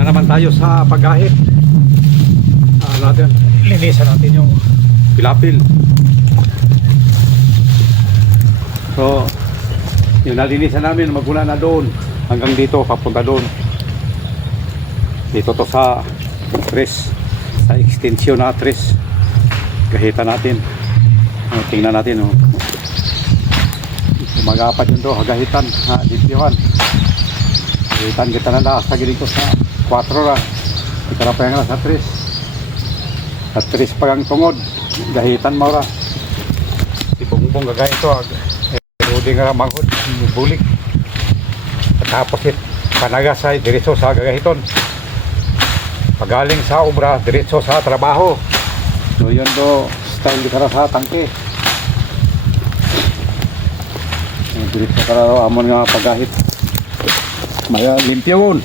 na naman tayo sa paghahit. Natin, linisan natin yung pilapil. So, yung nalinisan namin, magmula na doon hanggang dito, papunta doon. Dito to sa tres, sa extension na tres. Gahitan natin. Tingnan natin. Mag-apat yun to, gahitan. Dipyohan. Gahitan kita na lakas sa ganito sa 4 ra. Kita na pa yung sa tres. Sa tres pagang tungod. Gahitan mo ra. Si Bongbong gagahit to. Rudi nga manghod. Bulik. Tapos panagas ay diretso sa gagahiton. Pagaling sa obra, diretso sa trabaho. So yun do, style kita sa tangke. Diretso ka amon nga pagahit. Maya limpyo yun.